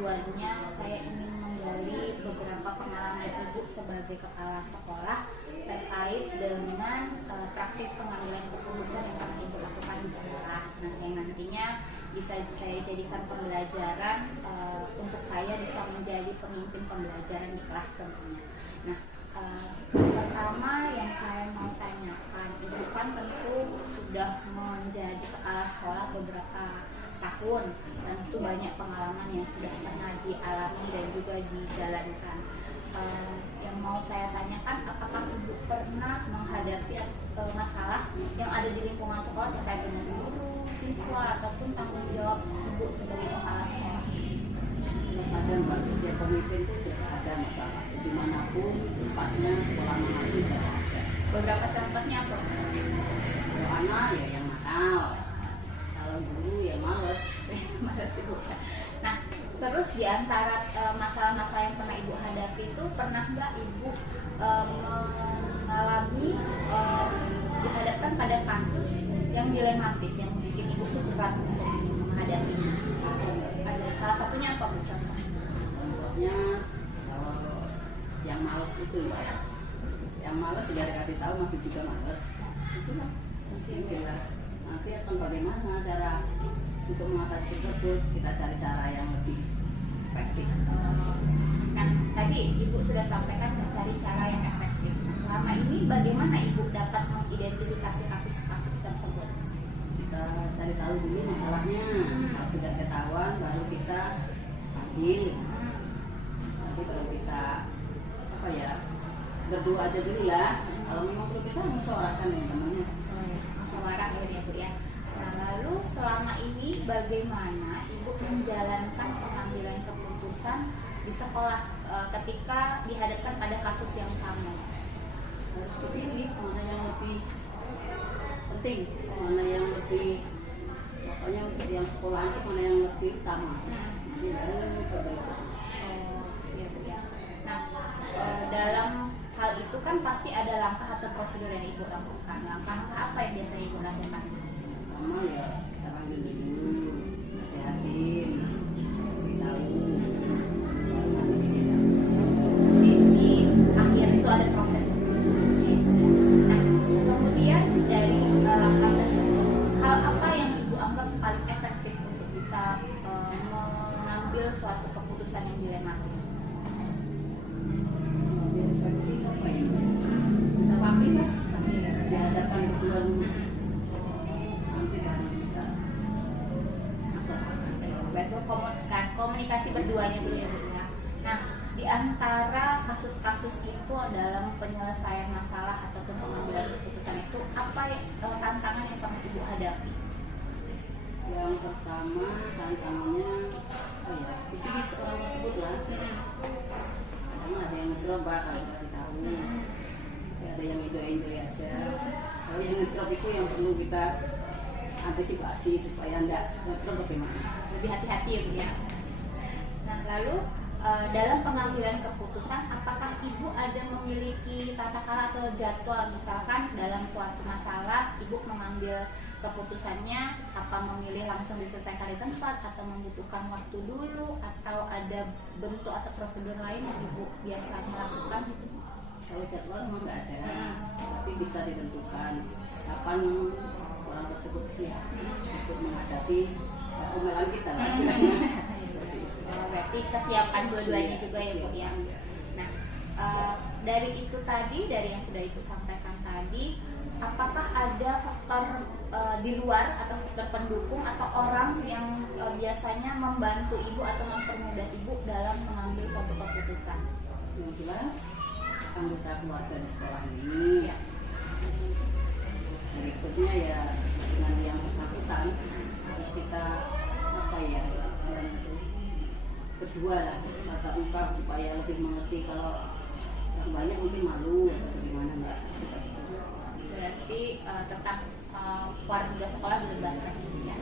tujuannya saya ingin menggali beberapa pengalaman Ibu sebagai kepala sekolah terkait dengan praktik pengambilan keputusan yang pernah Ibu lakukan di sekolah. Nah, yang nantinya bisa saya jadikan pembelajaran untuk saya bisa menjadi pemimpin pembelajaran di kelas tentunya. Nah, pertama yang saya mau tanyakan, Ibu kan tentu sudah menjadi kepala sekolah beberapa tahun, tentu banyak pengalaman yang sudah pernah dialami dan juga dijalankan. Yang mau saya tanyakan, apakah Ibu pernah menghadapi masalah yang ada di lingkungan sekolah terkait dengan guru, siswa, ataupun tanggung jawab Ibu sebagai kepala sekolah? Ada Mbak, setiap pemimpin itu juga ada masalah dimanapun tempatnya, sekolah manapun juga ada. Beberapa contohnya apa? Kalau anak ya yang nakal, kalau guru ya males. Males Ibu. Nah, terus di antara masalah-masalah yang pernah Ibu hadapi itu, pernah nggak Ibu mengalami dihadapkan pada kasus yang dilematis yang bikin Ibu tuh berat untuk menghadapinya? Ada salah satunya apa Bu? Contohnya kalau yang males itu Mbak ya, yang males sudah dikasih tahu masih juga males, itu kan mungkin lah. Nanti akan bagaimana cara untuk mengatasi tersebut, kita cari cara yang lebih efektif. Nah, tadi Ibu sudah sampaikan mencari cara yang efektif. Nah, selama ini bagaimana Ibu dapat mengidentifikasi kasus-kasus tersebut? Kita cari tahu dulu masalahnya. Kalau sudah ketahuan baru kita panggil. Nanti kalau bisa apa ya, berdua aja dulu lah. Kalau memang belum bisa musyawarahkan dengan temannya. Musyawarah ya Bu ya. Nah, lalu selama ini bagaimana Ibu menjalankan pengambilan keputusan di sekolah ketika dihadapkan pada kasus yang sama? Harus dipilih mana yang lebih penting, mana yang lebih, pokoknya untuk yang sekolah itu mana yang lebih utama. Nah, dalam hal itu kan pasti ada langkah atau prosedur yang Ibu lakukan. Langkah apa yang biasanya Ibu lakukan? Pertama ya kita panggil dulu, nasehatin, beritahu. Di akhir itu ada proses dulu sebenarnya. Nah, kemudian dari langkah tersebut, hal apa yang Ibu anggap paling efektif untuk bisa mengambil suatu keputusan yang dilematis? Lebih efektif apa ya? Kita panggil lah, di hadapan berdua dulu. Nanti baru kita musyawarahkan. Baru komunikasi berduanya dulu ya Bu ya. Nah, di antara kasus-kasus itu dalam penyelesaian masalah ataupun pengambilan keputusan itu, apa tantangan yang pernah Ibu hadapi? Yang pertama tantangannya bisik-bisik orang tersebut lah. Kadang ada yang ngedrop kalau kasih tahu, ada yang enjoy aja. Kalau yang ngedrop itu yang perlu kita antisipasi supaya enggak ngedrop bagaimana. Lebih hati-hati ya Bu ya. Nah, lalu dalam pengambilan keputusan, apakah Ibu ada memiliki tata cara atau jadwal? Misalkan dalam suatu masalah Ibu mengambil keputusannya, apa memilih langsung diselesaikan di tempat atau membutuhkan waktu dulu, atau ada bentuk atau prosedur lain yang Ibu biasanya lakukan gitu? Kalau jadwal memang nggak ada, tapi bisa ditentukan kapan orang tersebut siap untuk menghadapi omelan kita. Berarti kesiapan dua-duanya juga ya Bu ya. Nah, dari itu tadi, dari yang sudah Ibu sampaikan tadi, apakah ada faktor di luar atau faktor pendukung atau orang yang biasanya membantu Ibu atau mempermudah Ibu dalam mengambil suatu keputusan? Yang jelas anggota keluarga di sekolah ini ya. Berikutnya ya dengan yang bersangkutan harus kita berdua lah kata ungkap supaya lebih mengerti. Kalau yang banyak mungkin malu atau gimana Mbak. Berarti tetap warga sekolah dilibatkan ya.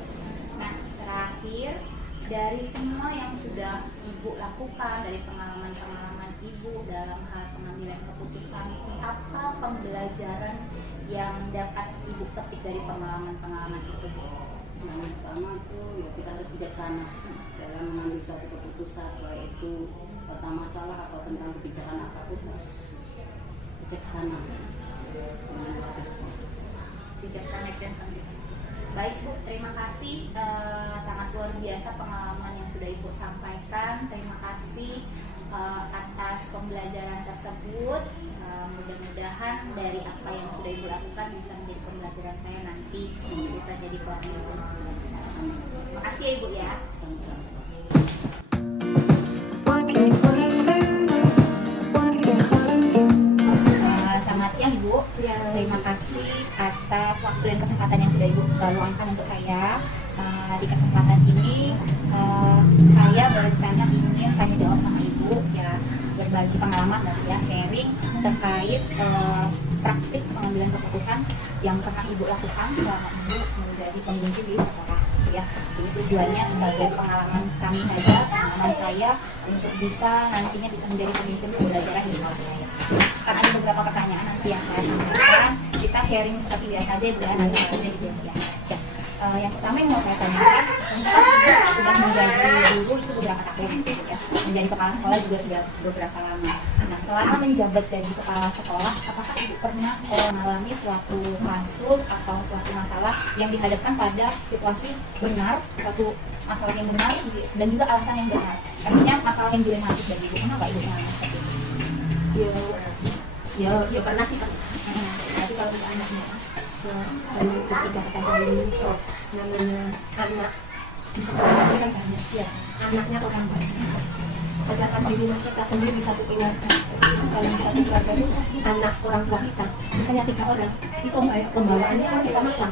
Nah, terakhir, dari semua yang sudah Ibu lakukan, dari pengalaman-pengalaman Ibu dalam hal pengambilan keputusan, apa pembelajaran yang dapat Ibu petik dari pengalaman-pengalaman itu? Yang pertama tuh ya kita harus bijaksana dalam mengambil suatu keputusan. pusat, baik itu tentang masalah atau tentang kebijakan apapun harus bijaksana. Bijaksana dan penting. Baik Bu, terima kasih, sangat luar biasa pengalaman yang sudah Ibu sampaikan. Terima kasih atas pembelajaran tersebut. Mudah-mudahan dari apa yang sudah Ibu lakukan bisa menjadi pembelajaran saya nanti, bisa jadi pelajaran. Terima kasih ya Ibu ya. Sama-sama. Selamat siang Ibu. Terima kasih atas waktu dan kesempatan yang sudah Ibu luangkan untuk saya. Di kesempatan ini saya berencana ingin tanya jawab sama Ibu, ya, berbagi pengalaman dan ya sharing terkait praktik pengambilan keputusan yang pernah Ibu lakukan selama Ibu menjadi pemimpin di sekolah. Ya, ini tujuannya sebagai pengalaman kami saja, pengalaman saya untuk bisa nantinya bisa menjadi pemimpin pembelajaran di sekolah saya. Karena ada beberapa pertanyaan nanti yang saya sampaikan, kita sharing seperti biasa aja Bu ya, nanti akan jadi biasa. Ya. Yang pertama yang mau saya tanyakan, sudah menjadi guru itu beberapa tahun, ya. Menjadi kepala sekolah juga sudah beberapa lama. Nah, selama menjabat jadi kepala sekolah, apakah Ibu pernah mengalami suatu kasus atau suatu masalah yang dihadapkan pada situasi benar, suatu masalah yang benar dan juga alasan yang benar? Artinya masalah yang dilematis bagi Ibu, kenapa Ibu mengalami seperti itu? Ya pernah sih Pak. Tapi kalau untuk anaknya, kalau kebijakan dari namanya anak di sekolah ini kan banyak ya, anaknya orang banyak. Sedangkan di rumah kita sendiri di satu keluarga, kalau di satu keluarga itu anak orang tua kita, misalnya 3 orang, itu pembawaannya kan kita macam.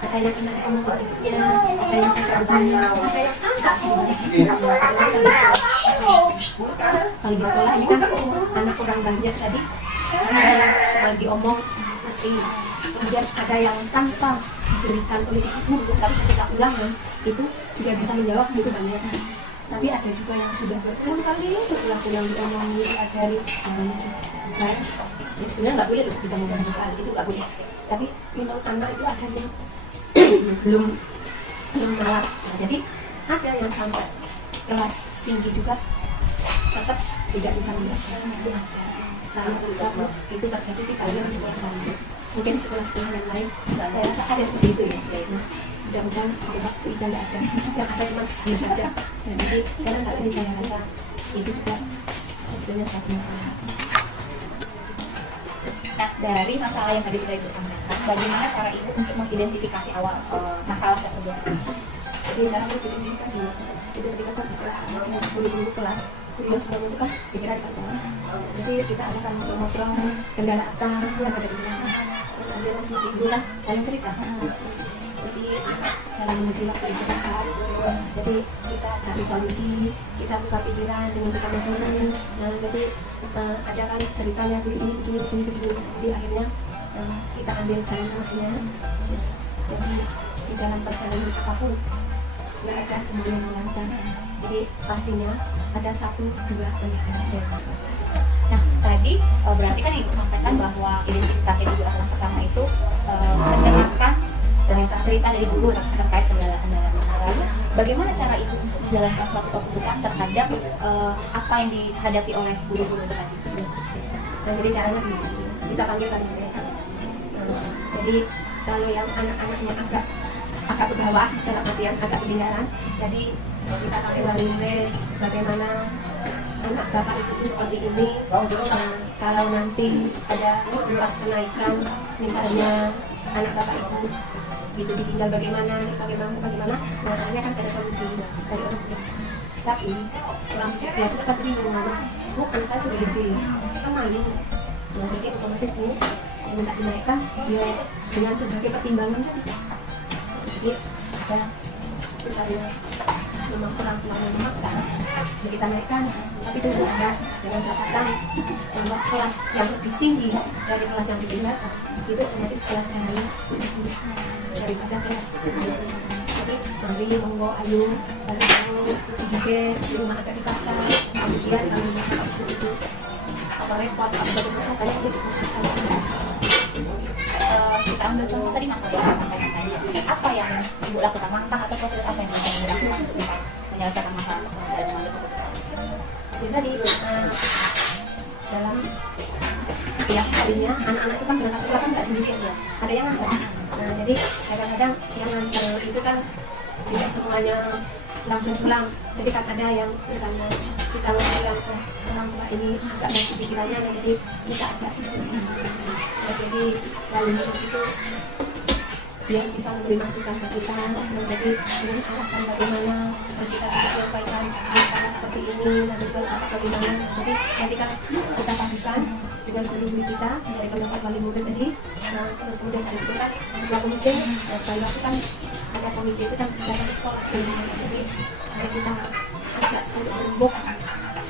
Ada yang anak kamu baiknya, ada yang kesabarannya, ada yang kalau di sekolah ini kan anak orang banyak tadi, ada yang diomong seperti, kemudian ada yang tanpa diberikan oleh ibu tapi ketika ulang itu juga bisa menjawab gitu banyak. Tapi ada juga yang sudah berulang kali berulang diomongin, diajari, saya ya sebenarnya nggak boleh bisa membandingkan, itu nggak boleh. Tapi anak itu ada yang belum melak. Nah, jadi ada yang sampai kelas tinggi juga tetap tidak bisa membaca. Saya ucap itu terjadi di kalian di sekolah saya. Mungkin di sekolah-sekolah yang lain saya rasa ada seperti itu ya. Nah, mudah-mudahan bisa nggak ada. Yang ada memang sama saja. Nah, jadi karena saat ini saya rasa itu juga sebetulnya suatu masalah. Nah, dari masalah yang tadi sudah Ibu sampaikan, bagaimana cara Ibu untuk mengidentifikasi awal masalah tersebut? Jadi cara identifikasi setelah guru-guru kelas yang sudah itu kan pikiran kita. Jadi kita akan ngobrol kendala apa yang ada di dalam. Ada masih itulah saling cerita. Jadi dalam mengisi waktu istirahat. Jadi kita cari solusi, kita buka pikiran dengan kita ngobrol. Nah, jadi ada kan ceritanya begini. Di akhirnya kita ambil jalan tengahnya. Jadi di dalam perjalanan apapun nggak ada semuanya yang lancar. Jadi pastinya ada 1-2 penyakit. Nah, tadi berarti kan Ibu sampaikan bahwa identifikasi yang dilakukan pertama itu mendengarkan cerita dari guru terkait kendala-kendala. Lalu, bagaimana cara Ibu untuk menjalankan suatu keputusan terhadap apa yang dihadapi oleh guru-guru tadi? Nah, jadi caranya begini, kita panggil kan jadi kalau yang anak-anaknya agak ke bawah, dalam artian agak ketinggalan, jadi kita panggil barimle, bagaimana anak bapak itu seperti ini. Kalau nanti ada pas kenaikan, misalnya anak bapak itu gitu ditinggal bagaimana, nah akhirnya kan ada solusi dari orang tua. Tapi orang tua itu kan bingung, bu anak saya sudah gede, kan malu. Nah, jadi otomatis bu yang minta dinaikkan, ya dengan berbagai pertimbangan kan. Jadi ada misalnya memang orang tua yang memaksa kita naikkan, tapi itu tidak ada dengan catatan bahwa kelas yang lebih tinggi dari kelas yang lebih rendah itu otomatis pelajarannya daripada kelas. Jadi mari monggo ayo kalau juga di rumah agak dipaksa, kemudian kalau masalah itu apa repot apa bagaimana banyak itu Kita ambil contoh tadi masalah yang sampaikan tadi. Apa yang Ibu lakukan, langkah atau proses apa yang Ibu lakukan untuk bisa menyelesaikan masalah tersebut? SD tadi dalam tiap harinya anak-anak itu kan berangkat sekolah kan nggak sendirian ya, ada yang ngantar. Nah jadi kadang-kadang yang ngantar itu kan tidak semuanya langsung pulang, jadi kan ada yang misalnya kita bilang ke orang tua ini agak banyak pikirannya, nah, jadi kita ajak diskusi. Nah, jadi lalu itu dia bisa memberi masukan ke kita, nah, jadi dengan alasan bagaimana kita bisa sampaikan alasan seperti ini, nanti bagaimana, jadi nanti kan kita pastikan dengan guru kita dari pendapat wali murid tadi. Nah terus kemudian ada itu kan dua komite, kalau itu kan ada komite itu kan datang ke sekolah, jadi kita ajak untuk berembuk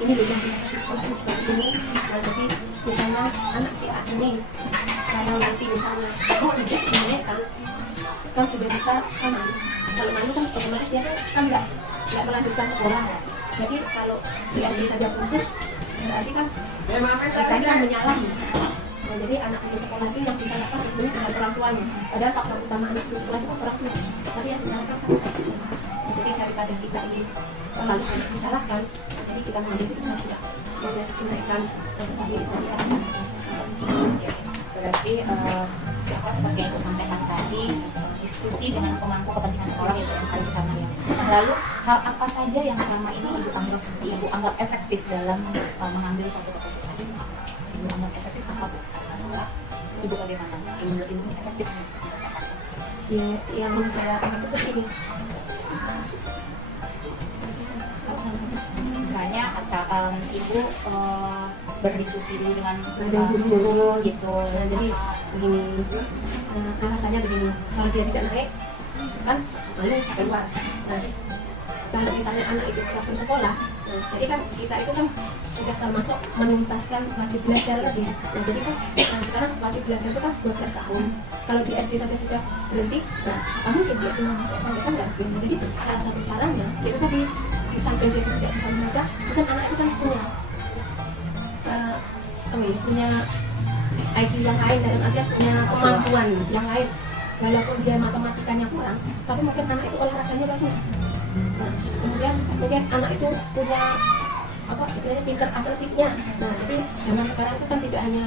ini loh yang di sekolah ini seperti ini. Nah jadi misalnya anak si A ini kalau nanti misalnya tidak dimenekan kan sudah bisa aman, kalau malu kan otomatis dia kan nggak melanjutkan sekolah. Jadi kalau dia saja putus berarti kan kita ini kan menyalahi. Nah, jadi anak putus sekolah itu yang disalahkan sebenarnya adalah orang tuanya, padahal faktor utama anak putus sekolah itu orang tua, tapi yang disalahkan kan orang sekolah. Nah, jadi daripada kita ini terlalu banyak disalahkan, jadi kita mengambil keputusan tidak menaikkan tadi berarti apa seperti yang aku sampaikan tadi, diskusi dengan pemangku kepentingan sekolah itu yang paling utama ya. Lalu hal apa saja yang selama ini ibu anggap efektif dalam mengambil suatu keputusan? Ibu anggap efektif apa masalah? Ibu bagaimana? Ilmu efektif ya, yang saya anggap itu ini. Misalnya atau ibu berdiskusi dulu dengan guru gitu. Nah, jadi begini, alasannya begini, kalau dia tidak naik kan lalu keluar. Nah, kalau misalnya anak itu tidak bersekolah, nah, jadi kan kita itu kan sudah termasuk menuntaskan wajib belajar lagi. Nah, jadi kan sekarang wajib belajar itu kan 12 tahun. Kalau di SD saja sudah berhenti, nah kamu tidak bisa masuk SMP kan nggak? Jadi salah satu caranya itu tadi di samping dia tidak bisa membaca, itu kan anak itu kan punya IQ yang lain, dalam artian punya kemampuan yang lain. Walaupun dia matematikanya kurang, tapi mungkin anak itu olahraganya bagus. Nah, kemudian mungkin anak itu punya apa istilahnya pintar atletiknya. Nah, jadi zaman sekarang itu kan tidak hanya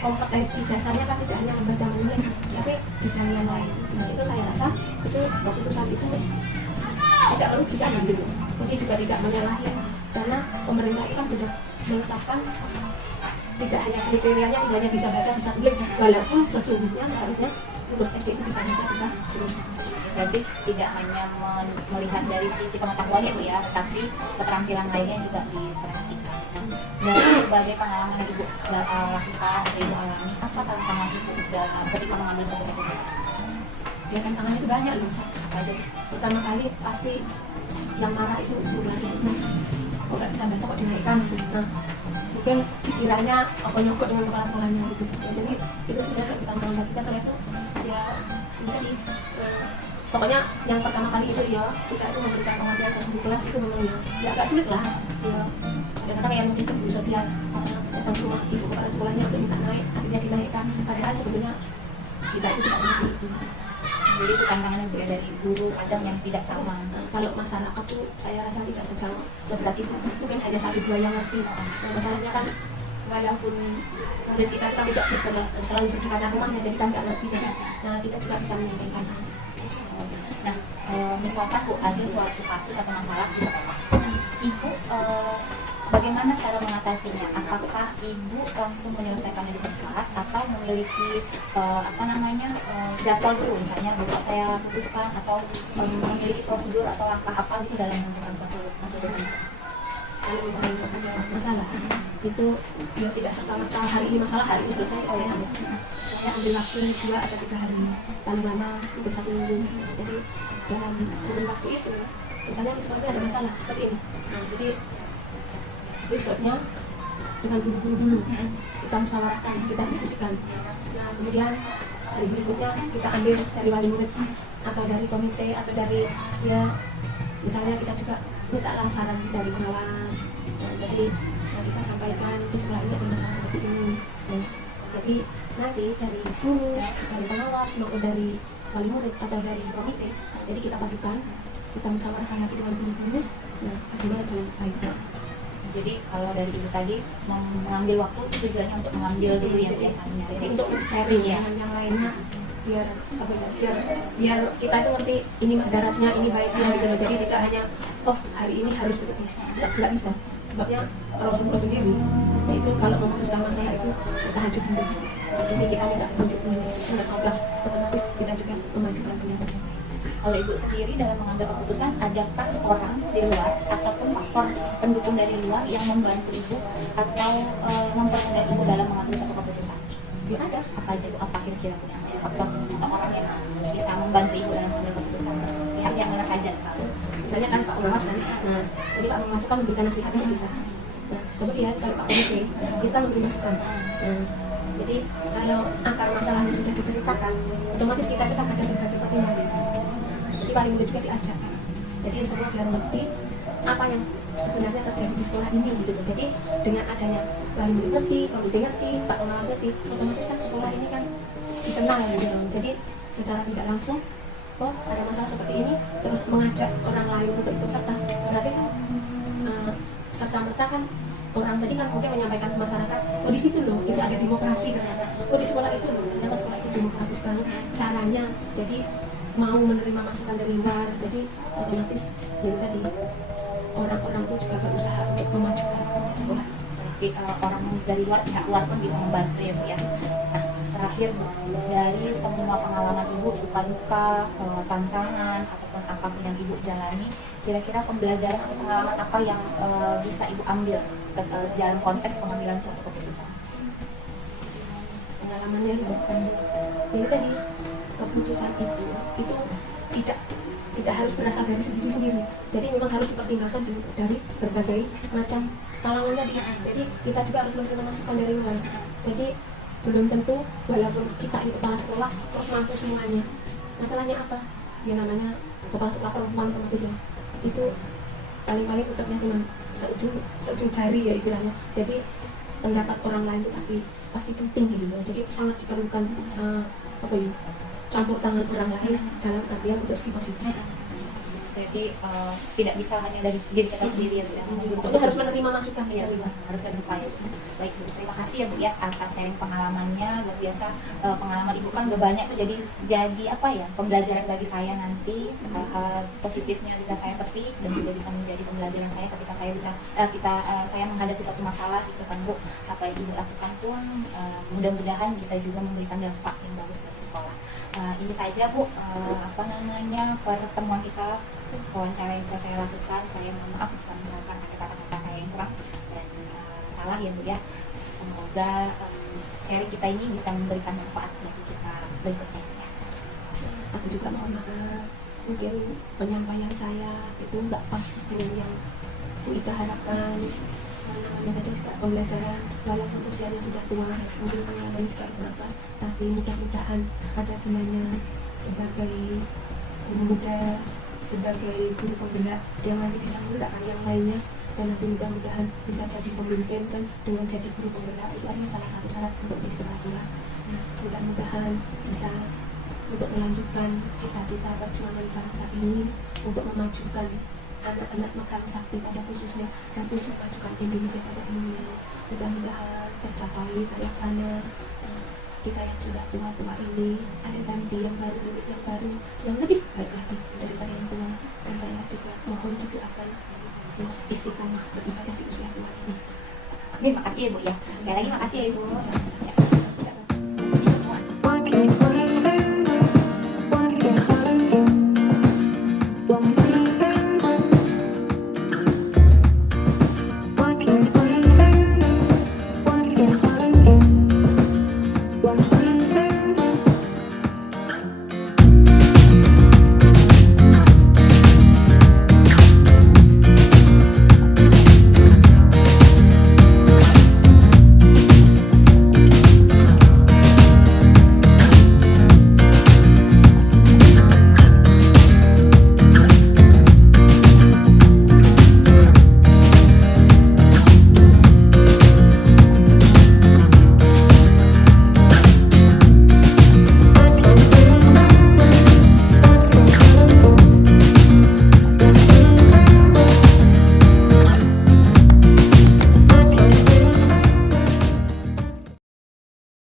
kompetensi dasarnya kan tidak hanya membaca menulis, tapi bidang yang lain. Nah, itu saya rasa itu keputusan itu tidak merugikan gitu. Jadi juga tidak menyalahi karena pemerintah itu kan sudah menetapkan tidak hanya kriterianya tidak hanya bisa baca bisa tulis, walaupun sesungguhnya seharusnya lulus SD itu bisa baca bisa tulis. Berarti tidak hanya melihat dari sisi pengetahuan itu ya, tapi keterampilan lainnya juga diperhatikan. Dari berbagai pengalaman yang ibu lakukan, ibu alami, apa tantangan ibu ketika mengambil suatu keputusan? Ya tantangannya itu banyak loh. Pertama kali pasti yang marah itu durasi itu, kok nggak bisa baca kok dinaikkan. Nah, mungkin dikiranya apa nyokok dengan kepala sekolahnya gitu. Ya, jadi itu sebenarnya tantangan bagi kita itu ya jadi pokoknya yang pertama kali itu ya kita itu memberikan pengajaran di kelas itu memang ya agak sulit lah ya. Kadang-kadang yang mungkin guru sosial datang ke rumah ibu kepala sekolahnya untuk minta naik, akhirnya dinaikkan, padahal sebetulnya kita itu tidak seperti itu. Jadi itu tantangannya juga dari guru kadang yang tidak sama. Kalau masyarakat tuh saya rasa tidak sejauh seberat itu, mungkin hanya satu dua yang ngerti. Nah, masalahnya kan walaupun murid kita kan tidak selalu berdekatan rumahnya, jadi kan nggak ngerti. Nah kita juga bisa menyampaikan. Nah, misalkan Bu ada suatu kasus atau masalah di sekolah, Ibu bagaimana cara mengatasinya? Apakah Ibu langsung menyelesaikan di tempat atau memiliki jadwal dulu, misalnya besok saya putuskan, atau memiliki prosedur atau langkah apa gitu dalam menentukan suatu keputusan? Kalau misalnya ada masalah itu ya tidak serta-merta hari ini masalah hari ini selesai. Saya ambil waktu 2 atau 3 hari, paling lama untuk 1 minggu. Jadi dalam kurun waktu itu misalnya ada masalah seperti ini, nah, jadi besoknya dengan guru-guru dulu kita musyawarahkan, kita diskusikan. Nah kemudian hari berikutnya kita ambil dari wali murid atau dari komite atau dari ya misalnya kita juga minta saran dari pengawas. Nah, jadi kita sampaikan di sekolah ini ada masalah seperti ini. Nah, jadi nanti dari guru, dari pengawas maupun dari wali murid atau dari komite, jadi kita padukan, kita musyawarahkan lagi dengan guru-guru. Nah, bagaimana jalan baiknya? Jadi kalau dari ibu tadi mengambil waktu itu tujuannya untuk mengambil dulu yang biasanya. Jadi untuk sharing ya dengan yang lainnya, biar apa ya, biar kita itu ngerti ini daratnya, ini baiknya gitu loh. Jadi tidak hanya oh hari ini harus begini, nggak bisa. Sebabnya Rasulullah sendiri yaitu kalau memutuskan masalah itu kita hancur dulu. Jadi kita tidak hancur dulu, menetaplah otomatis kita juga memajukan dunia. Kalau ibu sendiri dalam mengambil keputusan, adakah orang di luar ataupun faktor pendukung dari luar yang membantu ibu atau mempermudah ibu dalam mengambil satu keputusan? Ya ada. Apa aja bu? Apa kira-kira punya faktor atau orang yang bisa membantu ibu dalam mengambil keputusan? Pihak yang mana saja misalnya? Misalnya kan Pak Umas kan, nah jadi Pak Umas kan memberikan nasihatnya kita. Nah kemudian kalau Pak Komite kita memberi masukan. Nah, jadi kalau akar masalahnya sudah diceritakan, otomatis kita ada berbagai pertimbangan. Jadi paling mudah juga diajak. Jadi semua biar ngerti apa yang sebenarnya terjadi di sekolah ini gitu. Jadi dengan adanya paling mudah ngerti, Komite ngerti, Pak Umas ngerti, otomatis kan sekolah ini kan dikenal gitu. Jadi secara tidak langsung oh ada masalah seperti ini, terus mengajak orang lain untuk ikut serta. Berarti kan serta merta kan orang tadi kan mungkin menyampaikan ke masyarakat, oh di situ loh itu ada demokrasi ternyata, oh di sekolah itu loh ternyata sekolah itu demokratis banget caranya. Jadi mau menerima masukan dari luar, jadi otomatis jadi tadi orang-orang itu juga berusaha untuk memajukan sekolah. Tapi orang dari luar, pihak luar pun bisa membantu ya bu ya. Nah, terakhir bu, dari semua pengalaman ibu suka duka, tantangan ataupun apapun yang ibu jalani, kira-kira pembelajaran atau pengalaman apa yang bisa ibu ambil dalam konteks pengambilan suatu keputusan? Pengalamannya bukan jadi tadi keputusan itu tidak harus berasal dari sendiri. Jadi memang harus dipertimbangkan dari berbagai macam kalangan tadi. Jadi kita juga harus menerima masukan dari luar. Jadi belum tentu walaupun kita ini kepala sekolah terus mampu semuanya. Masalahnya apa? Ya namanya kepala sekolah perempuan otomatis ya. Itu paling-paling tutupnya cuma seujung jari ya istilahnya. Jadi pendapat orang lain itu pasti penting gitu. Jadi sangat diperlukan campur tangan orang lain dalam artian untuk segi positif. Jadi tidak bisa hanya dari diri kita sendiri ya bu ya. Itu harus menerima masukan ya, harus terbuka ya. Baik bu, terima kasih ya bu ya atas sharing pengalamannya. Luar biasa, pengalaman ibu kan udah banyak tuh, jadi apa ya, pembelajaran bagi saya nanti. Hal positifnya bisa saya petik dan juga bisa menjadi pembelajaran saya ketika saya menghadapi suatu masalah gitu kan bu. Apa yang ibu lakukan pun mudah-mudahan bisa juga memberikan dampak yang bagus bagi sekolah. Ini saja bu, pertemuan kita, wawancara yang bisa saya lakukan. Saya mohon maaf jika misalkan ada kata-kata saya yang kurang dan salah ya bu ya. Semoga sharing kita ini bisa memberikan manfaat bagi kita berikutnya ya. Aku juga mohon maaf, mungkin penyampaian saya itu nggak pas dengan yang Bu Ica harapkan. Yang itu juga pembelajaran walaupun usianya sudah tua, mungkin pengalaman juga berkelas, tapi mudah-mudahan ada gunanya sebagai guru muda, sebagai guru penggerak yang nanti bisa menggerakkan yang lainnya, dan nanti mudah-mudahan bisa jadi pemimpin kan. Dengan jadi guru penggerak itu adalah salah satu syarat untuk jadi kepala sekolah. Nah, mudah-mudahan bisa untuk melanjutkan cita-cita perjuangan bangsa ini untuk memajukan anak-anak Mekar Sakti pada khususnya dan untuk memajukan Indonesia pada umumnya. Mudah-mudahan tercapai terlaksana. Kita yang sudah tua-tua ini ada ganti yang baru, yang lebih baik lagi daripada yang tua. Dan saya juga mohon juga akan istiqomah beribadah di usia tua ini. Terima kasih ya bu ya. Sekali lagi makasih ya ibu. Ya.